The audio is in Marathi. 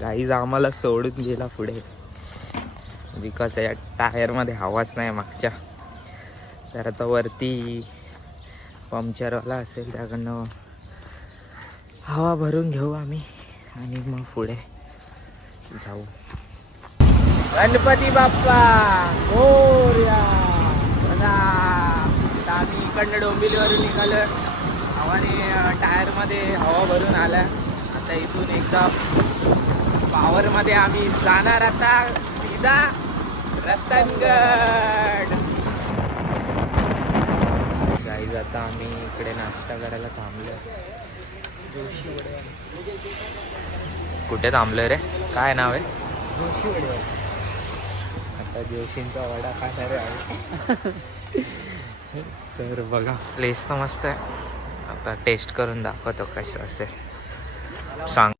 गाईज आम्हाला सोडून गेला पुढे बिकॉज या टायरमध्ये हवाच नाही मागच्या. तर आता वरती पंक्चरवाला असेल त्याकडनं हवा भरून घेऊ आम्ही आणि मग पुढे जाऊ. गणपती बाप्पा मोरया. बघा आता आम्ही इकडनं डोंबिवलीवरून निघालो. हवाने टायरमध्ये हवा भरून आला. आता इथून एकदा पावरमध्ये आम्ही जाणार आता सीधा रतनगड. गाईज आता आम्ही इकडे नाश्ता करायला थांबलो. जोशी वडे. कुठे थांबलोय रे? काय नाव आहे? जोशी वडे. आता जोशींचा वडा खाणार आहे. तर बघा प्लेस तर मस्त आहे. आता टेस्ट करून दाखवतो कसं असेल. सांग.